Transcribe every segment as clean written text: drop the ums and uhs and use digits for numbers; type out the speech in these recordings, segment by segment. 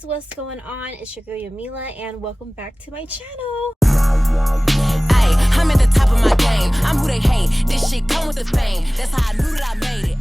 guys, what's going on? It's your girl Yamila and welcome back to my channel. Ay, I'm at the top of my game. I'm who they hate. This shit come with the fame. That's how I knew that I made it.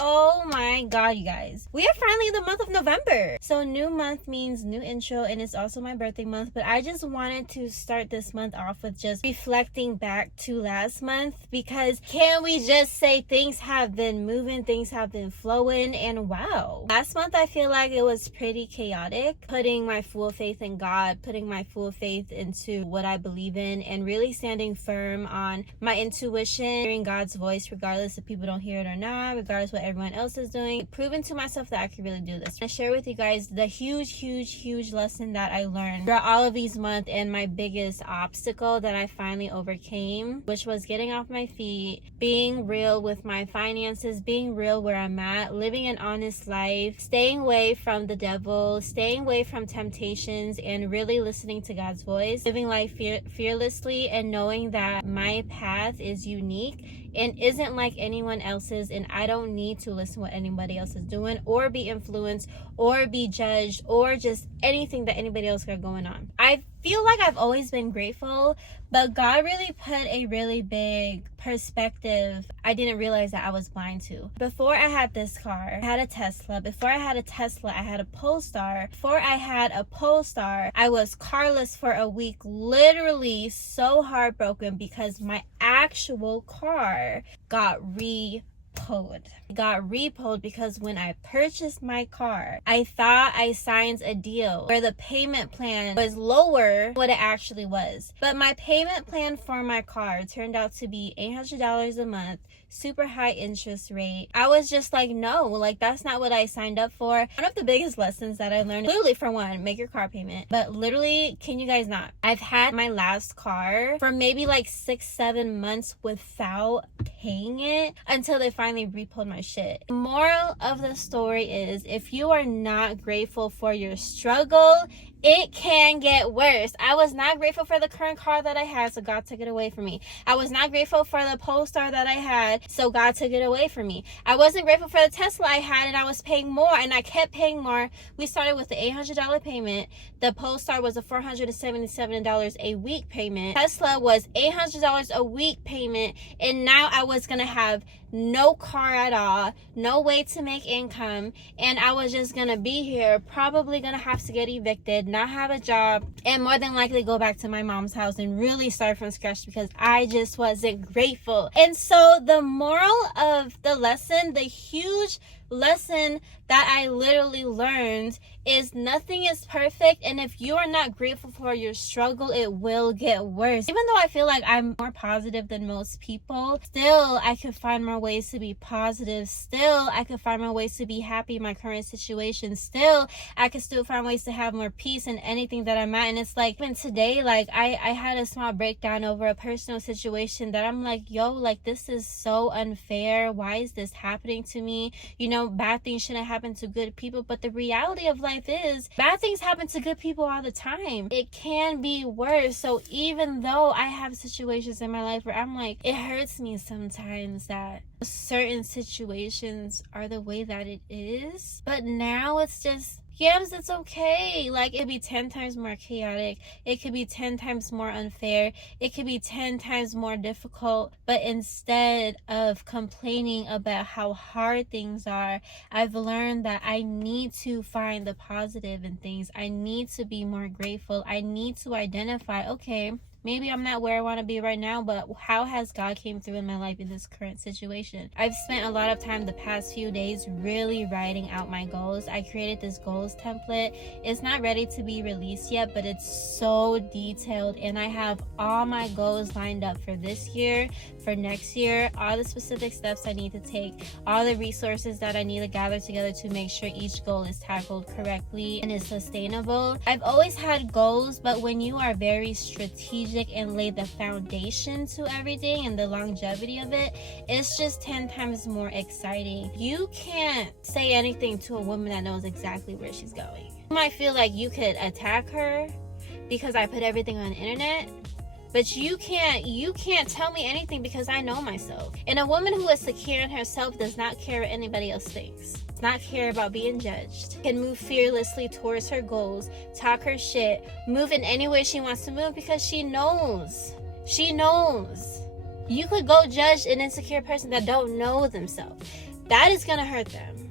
Oh my god, you guys, we are finally in the month of November. So new month means new intro, and it's also my birthday month. But I just wanted to start this month off with just reflecting back to last month, because can we just say things have been moving, things have been flowing, and wow, last month I feel like it was pretty chaotic. Putting my full faith in God, putting my full faith into what I believe in, and really standing firm on my intuition, hearing God's voice regardless if people don't hear it or not, regardless what everyone else is doing, proving to myself that I can really do this. I share with you guys the huge lesson that I learned throughout all of these months, and my biggest obstacle that I finally overcame, which was getting off my feet, being real with my finances, being real where I'm at, living an honest life, staying away from the devil, staying away from temptations, and really listening to God's voice, living life fearlessly, and knowing that my path is unique and isn't like anyone else's, and I don't need to listen to what anybody else is doing or be influenced or be judged or just anything that anybody else got going on. I feel like I've always been grateful, but God really put a really big perspective I didn't realize that I was blind to. Before I had this car, I had a Tesla. Before I had a Tesla, I had a Polestar. Before I had a Polestar, I was carless for a week, literally so heartbroken because my actual car got repoed. Because when I purchased my car, I thought I signed a deal where the payment plan was lower than what it actually was. But my payment plan for my car turned out to be $800 a month, super high interest rate. I was just like, no, like that's not what I signed up for. One of the biggest lessons that I learned, clearly for one, make your car payment. But literally, can you guys not? I've had my last car for maybe like 6-7 months without paying it until they finally repoed my shit. The moral of the story is, if you are not grateful for your struggle, it can get worse. I was not grateful for the current car that I had, so God took it away from me. I was not grateful for the Polestar that I had, so God took it away from me. I wasn't grateful for the Tesla I had, and I was paying more, and I kept paying more. We started with the $800 payment. The Polestar was a $477 a week payment. Tesla was $800 a week payment, and now I was gonna have no car at all, no way to make income, and I was just gonna be here, probably gonna have to get evicted, not have a job, and more than likely go back to my mom's house and really start from scratch because I just wasn't grateful. And so the moral of the lesson, the huge lesson that I literally learned, is nothing is perfect, and if you are not grateful for your struggle, it will get worse. Even though I feel like I'm more positive than most people, still I could find more ways to be positive. Still I could find more ways to be happy in my current situation. Still I could still find ways to have more peace in anything that I'm at. And it's like, even today, like I had a small breakdown over a personal situation that I'm like, yo, like this is so unfair. Why is this happening to me? You know, bad things shouldn't happen to good people, but the reality of life is bad things happen to good people all the time. It can be worse. So even though I have situations in my life where I'm like, it hurts me sometimes that certain situations are the way that it is, but now it's just, yes, it's okay. Like, it could be 10 times more chaotic. It could be 10 times more unfair. It could be 10 times more difficult. But instead of complaining about how hard things are, I've learned that I need to find the positive in things. I need to be more grateful. I need to identify, okay, maybe I'm not where I want to be right now, but how has God came through in my life in this current situation? I've spent a lot of time the past few days really writing out my goals. I created this goals template. It's not ready to be released yet, but it's so detailed, and I have all my goals lined up for this year, for next year, all the specific steps I need to take, all the resources that I need to gather together to make sure each goal is tackled correctly and is sustainable. I've always had goals, but when you are very strategic and lay the foundation to everything and the longevity of it, it's just 10 times more exciting. You can't say anything to a woman that knows exactly where she's going. You might feel like you could attack her because I put everything on the internet, but you can't tell me anything because I know myself. And a woman who is secure in herself does not care what anybody else thinks. not care about being judged, can move fearlessly towards her goals, talk her shit, move in any way she wants to move because she knows. She knows. You could go judge an insecure person that don't know themselves. That is gonna hurt them.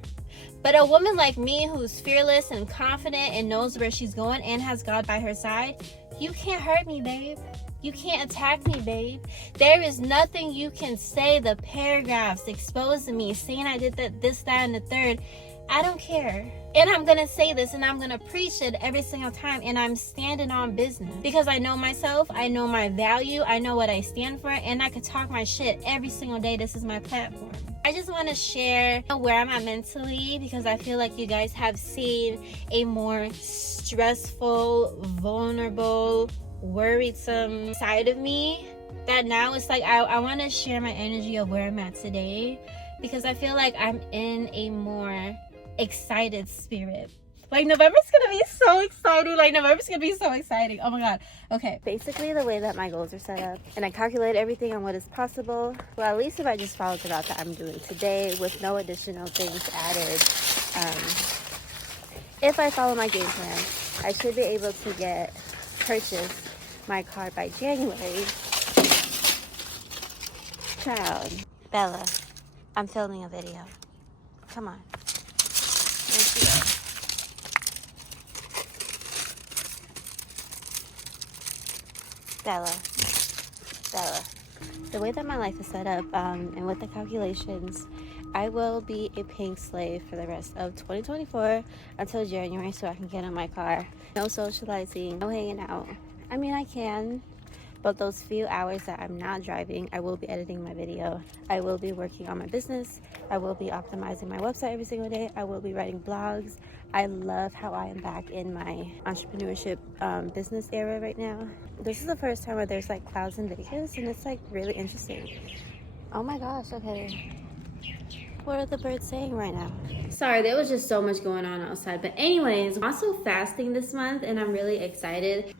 But a woman like me who's fearless and confident and knows where she's going and has God by her side, you can't hurt me, babe. You can't attack me, babe. There is nothing you can say, the paragraphs exposing me, saying I did that, this, that, and the third. I don't care. And I'm going to say this and I'm going to preach it every single time. And I'm standing on business because I know myself. I know my value. I know what I stand for. And I could talk my shit every single day. This is my platform. I just want to share where I'm at mentally because I feel like you guys have seen a more stressful, vulnerable, worrisome side of me that now it's like I want to share my energy of where I'm at today because I feel like I'm in a more excited spirit. Like November's gonna be so exciting. Oh my god. Okay, basically the way that my goals are set up and I calculate everything on what is possible. Well, at least if I just follow the route that I'm doing today with no additional things added, if I follow my game plan, I should be able to purchase my car by January. Child. Bella, I'm filming a video. Come on. Let's go. Bella. The way that my life is set up, and with the calculations, I will be a pink slave for the rest of 2024 until January so I can get in my car. No socializing, no hanging out. I mean, I can, but those few hours that I'm not driving, I will be editing my video. I will be working on my business. I will be optimizing my website every single day. I will be writing blogs. I love how I am back in my entrepreneurship business era right now. This is the first time where there's like clouds in Vegas and it's like really interesting. Oh my gosh, okay. What are the birds saying right now? Sorry, there was just so much going on outside. But anyways, I'm also fasting this month and I'm really excited.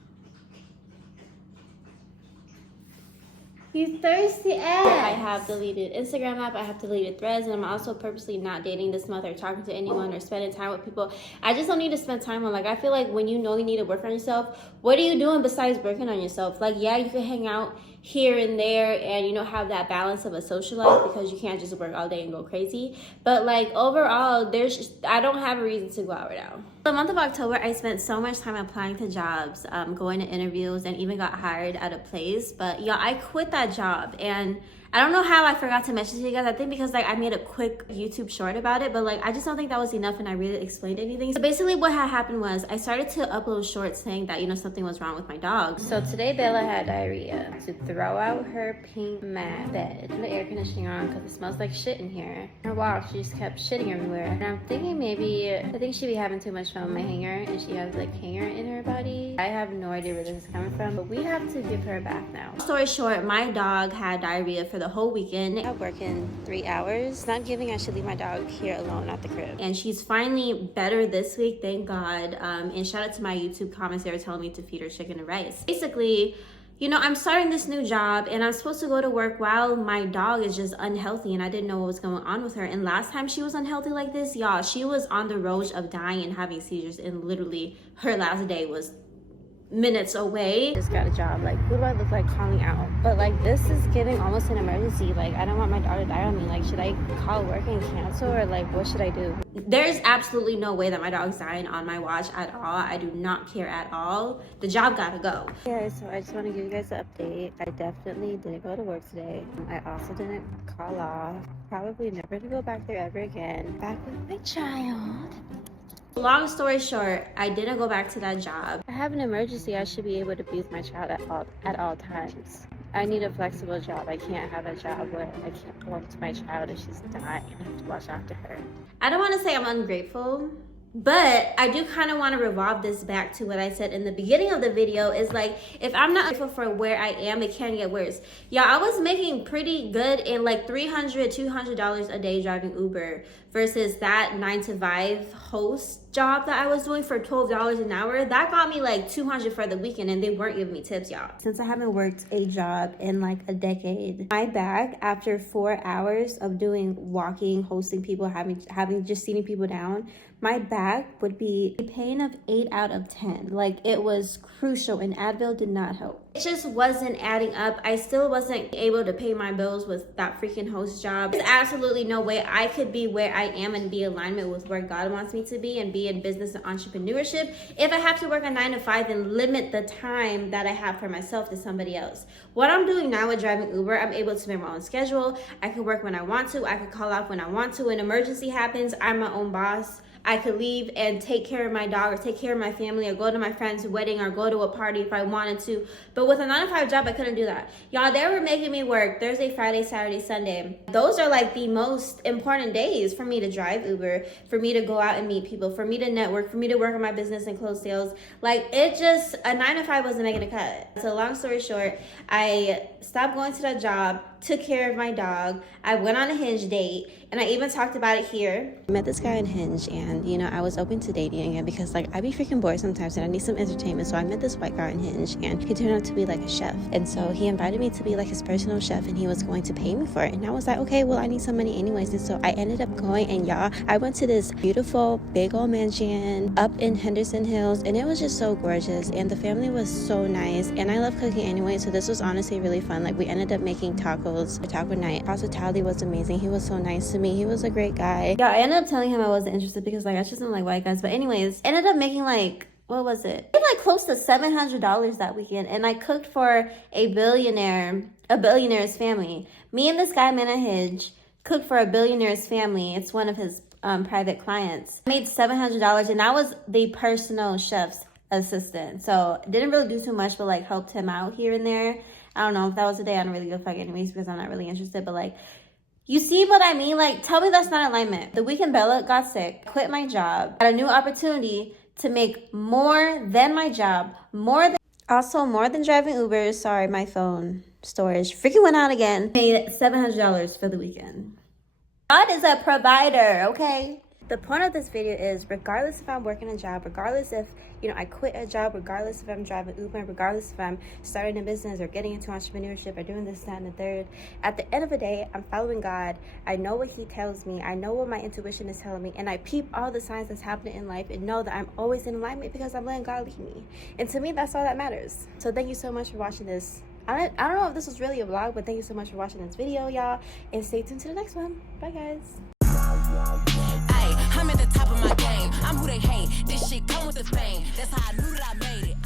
You thirsty ass. I have deleted Instagram app, I have deleted Threads, and I'm also purposely not dating this month or talking to anyone or spending time with people. I just don't need to spend time on, like, I feel like when you know you need to work on yourself, what are you doing besides working on yourself? Like, yeah, you can hang out here and there and, you know, have that balance of a social life because you can't just work all day and go crazy. But, like, overall, I don't have a reason to go out right now. The month of October, I spent so much time applying to jobs, going to interviews, and even got hired at a place. But yeah, I quit that job, and I don't know how I forgot to mention to you guys. I think because like I made a quick YouTube short about it, but like I just don't think that was enough and I really explained anything. So basically what had happened was I started to upload shorts saying that, you know, something was wrong with my dog. So today Bella had diarrhea. To throw out her pink mat bed, turn the air conditioning on because it smells like shit in here. Her walk, she just kept shitting everywhere. And I'm thinking I think she'd be having too much fun with my hanger and she has like hanger in her body. I have no idea where this is coming from, but we have to give her a bath now. Story short, my dog had diarrhea for the whole weekend. I work in 3 hours. Not giving I should leave my dog here alone at the crib. And she's finally better this week, thank God. And shout out to my YouTube comments. They were telling me to feed her chicken and rice. Basically, you know, I'm starting this new job and I'm supposed to go to work while my dog is just unhealthy and I didn't know what was going on with her. And last time she was unhealthy like this, y'all, she was on the verge of dying and having seizures, and literally her last day was minutes away. Just got a job. Like, who do I look like calling out? But like, this is giving almost an emergency. Like, I don't want my dog to die on me. Like, should I call work and cancel, or like what should I do? There's absolutely no way that my dog's dying on my watch at all. I do not care at all. The job gotta go. Yeah, so I just want to give you guys an update. I definitely didn't go to work today. I also didn't call off. Probably never to go back there ever again. Back with my child. Long story short, I didn't go back to that job. I have an emergency. I should be able to be with my child at all times. I need a flexible job. I can't have a job where I can't go up to my child if she's dying and have to watch after her. I don't want to say I'm ungrateful, but I do kind of want to revolve this back to what I said in the beginning of the video, is like, if I'm not grateful for where I am, it can get worse. Y'all, I was making pretty good in like $300, $200 a day driving Uber for versus that 9 to 5 host job that I was doing for $12 an hour. That got me like $200 for the weekend, and they weren't giving me tips, y'all. Since I haven't worked a job in like a decade, my back after 4 hours of doing walking, hosting people, having just sitting people down, my back would be a pain of 8 out of 10. Like, it was crucial, and Advil did not help. It just wasn't adding up. I still wasn't able to pay my bills with that freaking host job. There's absolutely no way I could be where I am and be in alignment with where God wants me to be and be in business and entrepreneurship if I have to work a 9 to 5 and limit the time that I have for myself to somebody else. What I'm doing now with driving Uber, I'm able to make my own schedule. I can work when I want to. I can call off when I want to. An emergency happens, I'm my own boss. I could leave and take care of my dog or take care of my family or go to my friend's wedding or go to a party if I wanted to. But with a 9 to 5 job, I couldn't do that. Y'all, they were making me work Thursday, Friday, Saturday, Sunday. Those are like the most important days for me to drive Uber, for me to go out and meet people, for me to network, for me to work on my business and close sales. Like, it just, a 9 to 5 wasn't making a cut. So long story short, I stopped going to that job, took care of my dog. I went on a Hinge date, and I even talked about it here. I met this guy on Hinge, and you know, I was open to dating again because like I be freaking bored sometimes and I need some entertainment. So I met this white guy on Hinge, and he turned out to be like a chef. And so he invited me to be like his personal chef, and he was going to pay me for it. And I was like, okay, well, I need some money anyways. And so I ended up going, and y'all, I went to this beautiful big old mansion up in Henderson Hills, and it was just so gorgeous, and the family was so nice, and I love cooking anyway, so this was honestly really fun. Like, we ended up making tacos for taco night. Hospitality was amazing. He was so nice to me. He was a great guy. Yeah, I ended up telling him I wasn't interested because like I just don't like white guys. But anyways, ended up making like, what was it? I made like close to $700 that weekend, and I cooked for a billionaire's family. Me and this guy met on Hinge, cooked for a billionaire's family. It's one of his private clients. I made $700, and I was the personal chef's assistant. So didn't really do too much, but like helped him out here and there. I don't know if that was a day. I don't really give a fuck anyways because I'm not really interested. But like, you see what I mean? Like, tell me that's not alignment. The weekend Bella got sick, quit my job, got a new opportunity to make more than my job, more than driving Uber. Sorry, my phone storage freaking went out again. Made $700 for the weekend. God is a provider, okay? The point of this video is, regardless if I'm working a job, regardless if, you know, I quit a job, regardless if I'm driving Uber, regardless if I'm starting a business or getting into entrepreneurship or doing this, that, and the third, at the end of the day, I'm following God. I know what he tells me. I know what my intuition is telling me. And I peep all the signs that's happening in life and know that I'm always in alignment because I'm letting God lead me. And to me, that's all that matters. So thank you so much for watching this. I don't know if this was really a vlog, but thank you so much for watching this video, y'all. And stay tuned to the next one. Bye, guys. I'm at the top of my game. I'm who they hate. This shit come with the fame. That's how I knew that I made it.